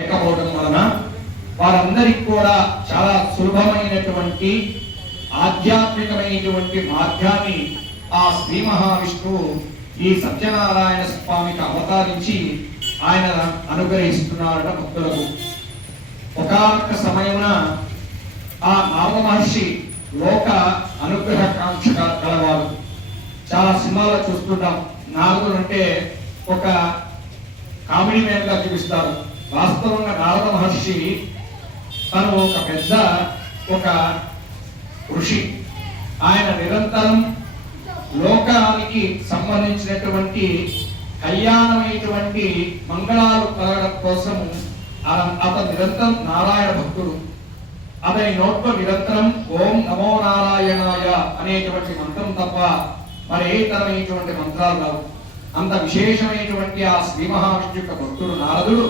లేకపోవడం వలన వారందరికీ కూడా చాలా సులభమైనటువంటి ఆధ్యాత్మికమైనటువంటి మార్గాన్ని ఆ శ్రీ మహావిష్ణువు ఈ సత్యనారాయణ స్వామికి అవతరించి ఆయన అనుగ్రహిస్తున్నారట భక్తులకు. ఒకానొక సమయమున ఆ నారద మహర్షి లోక అనుగ్రహకాంక్ష కలవారు. చాలా సినిమాలో చూస్తుంటాం, నారదుడు అంటే ఒక కామెడీ మ్యాన్ గా చూపిస్తారు. వాస్తవంగా నారద మహర్షి తను ఒక పెద్ద ఒక ఋషి. ఆయన నిరంతరం లోకానికి సంబంధించినటువంటి కళ్యాణమైనటువంటి మంగళాలు కలగడం కోసం అతను నిరంతరం నారాయణ భక్తుడు. అతని నోట్లో నిరంతరం ఓం నమో నారాయణాయ అనేటువంటి మంత్రం తప్ప మరి ఏ తరమైనటువంటి మంత్రాలు రావు. అంత విశేషమైనటువంటి ఆ శ్రీ మహావిష్ణు యొక్క భక్తుడు నారదుడు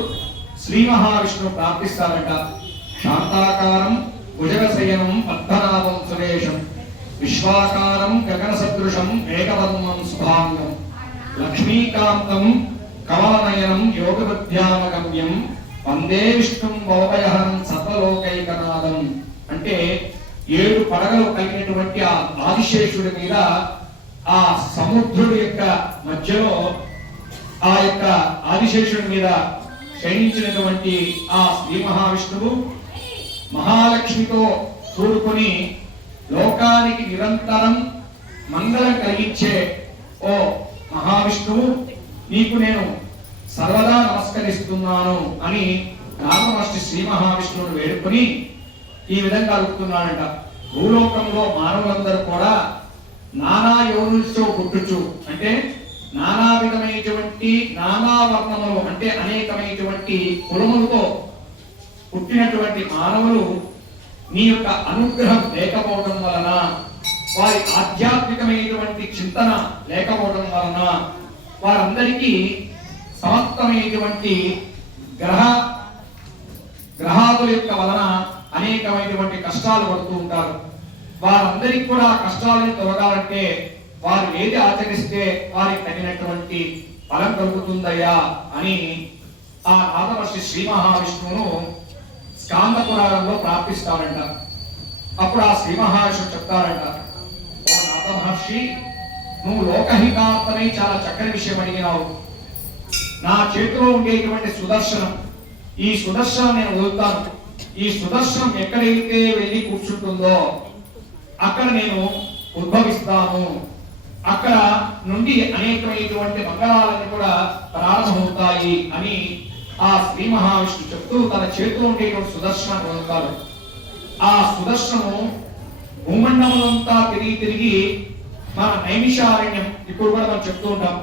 శ్రీ మహావిష్ణువు ప్రార్థిస్తారట. శాంతాకారం భుజగశయనం పద్మనాభం సురేషం విశ్వాకారం గగన సదృశం మేఘవర్ణం శుభాంగం లక్ష్మీకాంతం కమలనయనం యోగవిద్యామగమ్యం వందే విష్ణుం భవభయహరం సర్వలోకైకనాథం. అంటే 7 పడగలు కలిగినటువంటి ఆ ఆదిశేషుడి మీద ఆ సముద్రుడి యొక్క మధ్యలో ఆ యొక్క ఆదిశేషుడి మీద శయనించినటువంటి ఆ శ్రీ మహావిష్ణువు మహాలక్ష్మితో కూడుకొని లోకానికి నిరంతరం మంగళం కలిగించే ఓ మహావిష్ణువు, నీకు నేను సర్వదా నమస్కరిస్తున్నాను అని నారద శ్రీ మహావిష్ణువును వేడుకొని ఈ విధంగా అడుగుతున్నాడంట. భూలోకంలో మానవులందరూ కూడా నానా యోనులతో పుట్టుచు, అంటే నానా విధమైనటువంటి నానా వర్ణములు అంటే అనేకమైనటువంటి కులములతో పుట్టినటువంటి మానవులు నీ యొక్క అనుగ్రహం లేకపోవడం వలన, వారి ఆధ్యాత్మికమైనటువంటి చింతన లేకపోవడం వలన వారందరికీ సమస్తమైనటువంటి గ్రహాదుల యొక్క వలన అనేకమైనటువంటి కష్టాలు పడుతూ ఉంటారు. వారందరికీ కూడా కష్టాలను తొలగాలంటే వారు ఏది ఆచరిస్తే వారికి తగినటువంటి ఫలం కలుగుతుందయ్యా అని ఆ నారద శ్రీ మహావిష్ణువును స్కాంద పురాణంలో ప్రార్థిస్తారంట. అప్పుడు ఆ శ్రీ మహావిష్ణువు చెప్తారంట, ఓ నారద మహర్షి, నువ్వు లోకహితార్థమై చాలా చక్కని విషయం అడిగినావు. నా చేతిలో ఉండేటువంటి సుదర్శనం, ఈ సుదర్శనం నేను వదులుతాను. ఈ సుదర్శనం ఎక్కడైతే వెళ్ళి కూర్చుంటుందో అక్కడ నేను ఉద్భవిస్తాను. అక్కడ నుండి అనేకమైనటువంటి మంగళాలన్నీ కూడా ప్రారంభమవుతాయి అని ఆ శ్రీ మహావిష్ణువు చెప్తూ తన చేతిలో ఉండేటువంటి సుదర్శనాన్ని వదులుతారు. ఆ సుదర్శనము భూమండలంతా తిరిగి మన నైమిషారణ్యం, ఇప్పుడు కూడా మనం చెప్తూ ఉంటాం,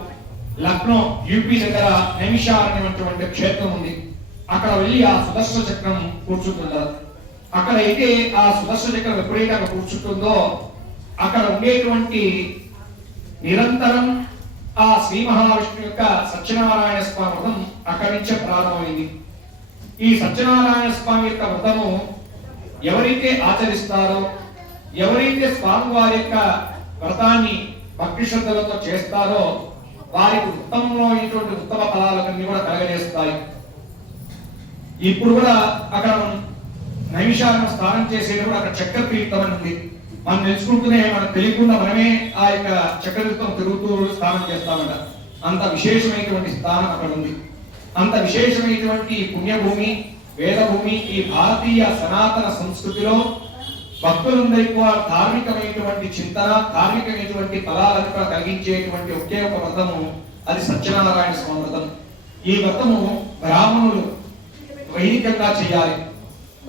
లక్నో యూపీ దగ్గర నైమిషారణ్యం అటువంటి క్షేత్రం ఉంది. అక్కడ వెళ్ళి ఆ సుదర్శన చక్రం కూర్చుంటున్నారు. అక్కడ అయితే ఆ సుదర్శన చక్రం ఎప్పుడైతే అక్కడ కూర్చుంటుందో అక్కడ ఉండేటువంటి నిరంతరం ఆ శ్రీ మహావిష్ణు యొక్క సత్యనారాయణ స్వామి వ్రతం అక్కడి నుంచే ప్రారంభమైంది. ఈ సత్యనారాయణ స్వామి యొక్క వ్రతము ఎవరైతే ఆచరిస్తారో, ఎవరైతే స్వామి వారి యొక్క వ్రతాన్ని భక్తి శ్రద్ధలతో చేస్తారో వారికి ఉత్తమ ఫలాలన్నీ కూడా కలగజేస్తాయి. ఇప్పుడు కూడా అక్కడ నైమిషాలను స్నానం చేసేటప్పుడు అక్కడ చక్ర తీర్థం అని ఉంది. మనం తెలుసుకుంటూనే మనకు తెలియకుండా మనమే ఆ యొక్క చక్ర తీర్థం తిరుగుతూ స్నానం చేస్తామట. అంత విశేషమైనటువంటి స్థానం అక్కడ ఉంది. అంత విశేషమైనటువంటి పుణ్యభూమి, వేదభూమి, ఈ భారతీయ సనాతన సంస్కృతిలో భక్తులందరికీ కూడా ధార్మికమైనటువంటి చింతన, ధార్మికమైనటువంటి ఫలాలను కూడా కలిగించేటువంటి ఒకే ఒక వ్రతము, అది సత్యనారాయణ స్వామి వ్రతం. ఈ వ్రతము బ్రాహ్మణులు వైదికంగా చేయాలి.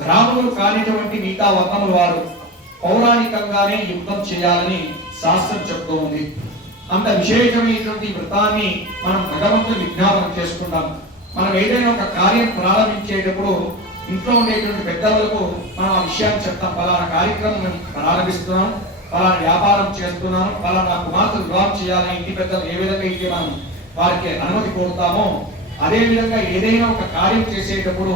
బ్రాహ్మణులు కానిటువంటి మిగతా వర్ణముల వారు పౌరాణికంగానే యుద్ధం చేయాలని శాస్త్రం చెప్తూ ఉంది. అంత విశేషమైనటువంటి వ్రతాన్ని మనం భగవంతుని విజ్ఞాపన చేసుకుంటాం. మనం ఏదైనా ఒక కార్యం ప్రారంభించేటప్పుడు ఇంట్లో ఉండేటువంటి పెద్దలకు మనం ఆ విషయాన్ని చెప్తాం, పలానా కార్యక్రమం మేము ప్రారంభిస్తున్నాం, పలానా వ్యాపారం చేస్తున్నాను, పలానా కుమార్తెలు వివాహం చేయాలని ఇంటి పెద్దలు ఏ విధంగా అయితే మనం వారికి అనుమతి కోరుతామో అదే విధంగా ఏదైనా ఒక కార్యం చేసేటప్పుడు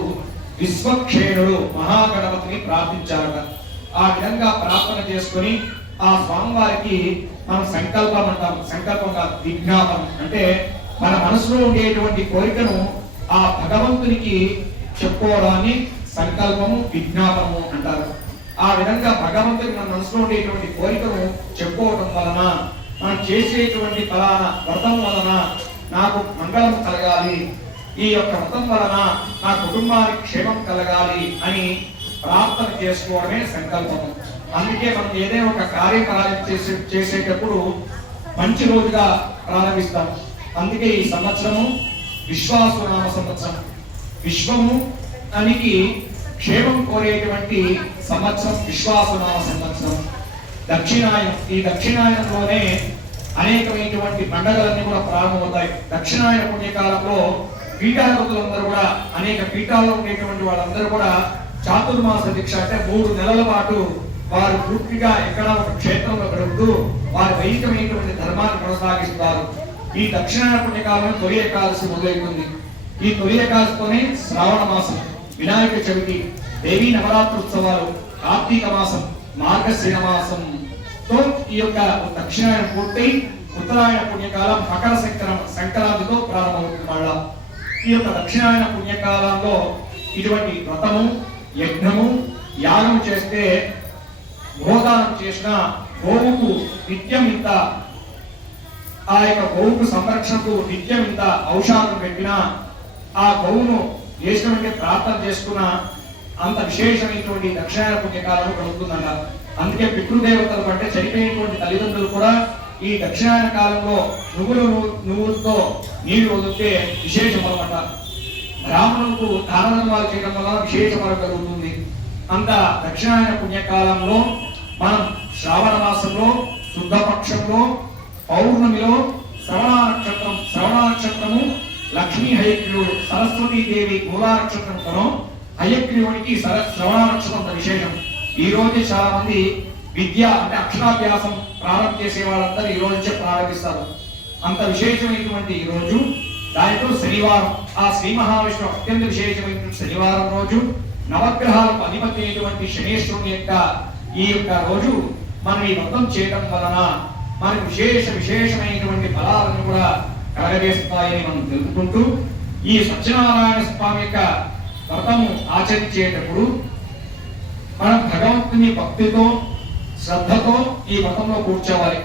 విశ్వక్షేణుడు మహాగణపతిని ప్రార్థించారట. ఆ విధంగా ప్రార్థన చేసుకొని ఆ స్వామివారికి మనం సంకల్పం అంటాం. సంకల్పంగా విజ్ఞాపనం అంటే మన మనసులో ఉండేటువంటి కోరికను ఆ భగవంతునికి చెప్పుకోవడాన్ని సంకల్పము విజ్ఞాపనము అంటారు. ఆ విధంగా భగవంతుడి మన మనసులో ఉండేటువంటి కోరికను చెప్పుకోవడం వలన మనం చేసేటువంటి ఫలానా వ్రతం వలన నాకు మంగళం కలగాలి, ఈ యొక్క వ్రతం వలన నా కుటుంబానికి క్షేమం కలగాలి అని ప్రార్థన చేసుకోవడమే సంకల్పము. అందుకే మనం ఏదైనా ఒక కార్యక్రమం చేసేటప్పుడు మంచి రోజుగా ప్రారంభిస్తాం. అందుకే ఈ సంవత్సరము విశ్వాసనామ సంవత్సరం. విశ్వము అనికి క్షేమం కోరేటువంటి సంవత్సరం విశ్వాసనామ సంవత్సరం. దక్షిణాయనం, ఈ దక్షిణాయనంలోనే అనేకమైనటువంటి పండగలన్నీ కూడా ప్రారంభమవుతాయి. దక్షిణాయన పుణ్యకాలంలో పీఠాధిపతులందరూ కూడా, అనేక పీఠాల్లో ఉండేటువంటి వాళ్ళందరూ కూడా చాతుర్మాస దీక్ష అంటే 3 నెలల పాటు వారు పూర్తిగా ఎక్కడ ఒక క్షేత్రంలో గడుపుతూ వారి వైదికమైనటువంటి ధర్మాన్ని కొనసాగిస్తారు. ఈ దక్షిణాయన పుణ్యకాలంలో తొలి ఏకాదశి మొదలవుతుంది. ఈ తొలి ఏకాదశితోనే శ్రావణ మాసం, వినాయక చవితి, దేవీ నవరాత్రోత్సవాలు, కార్తీక మాసం, మార్గశిర మాసంతో ఈ యొక్క దక్షిణాయనం పూర్తి ఉత్తరాయణ పుణ్యకాలం మకర సంక్రాంతితో ప్రారంభమవుతుంది. మళ్ళా ఈ యొక్క దక్షిణాయన పుణ్యకాలంలో ఇటువంటి వ్రతము, యజ్ఞము, యాగం చేస్తే, గోదానం చేసిన గోవుకు నిత్యం ఇంత, ఆ యొక్క గోవుకు సంరక్షణకు నిత్యం ఇంత ఔషధం పెట్టినా, ఆ గోవును చేసినటువంటి ప్రార్థన చేసుకున్న అంత విశేషమైనటువంటి దక్షిణాయన పుణ్యకాలం కలుగుతుందన్న. అందుకే పితృదేవతలు అంటే చనిపోయినటువంటి తల్లిదండ్రులు కూడా ఈ దక్షిణాయన కాలంలో నువ్వులతో నీళ్లు వదిలితే విశేషం అనమాట. బ్రాహ్మణులకు దానధర్మాలు చేయడం వల్ల విశేషం కలుగుతుంది. అంత దక్షిణాయన పుణ్యకాలంలో మనం శ్రావణ మాసంలో శుద్ధపక్షంలో పౌర్ణమిలో శ్రవణ నక్షత్రము లక్ష్మీ హయగ్రీవుడు, సరస్వతీదేవి మూలా నక్షత్రంతో హయగ్రీవునికి శ్రవణ నక్షత్రం విశేషం. ఈ రోజు చాలా మంది విద్య అంటే అక్షరాభ్యాసం ప్రారంభం చేసే వాళ్ళందరూ ఈ రోజు ప్రారంభిస్తారు. అంత విశేషమైనటువంటి ఈ రోజు, దానితో శనివారం, ఆ శ్రీ మహావిష్ణువు అత్యంత విశేషమైనటువంటి శనివారం రోజు, నవగ్రహాలకు అధిపతి అయినటువంటి శనేశ్వరుని యొక్క ఈ యొక్క రోజు మనం ఈ వ్రతం చేయడం వలన మనకు విశేషమైనటువంటి ఫలాలను కూడా కలగజేస్తాయని మనం తెలుసుకుంటూ, ఈ సత్యనారాయణ స్వామి యొక్క వ్రతము ఆచరించేటప్పుడు మనం భగవంతుని భక్తితో శ్రద్ధతో ఈ వ్రతంలో కూర్చోవాలి.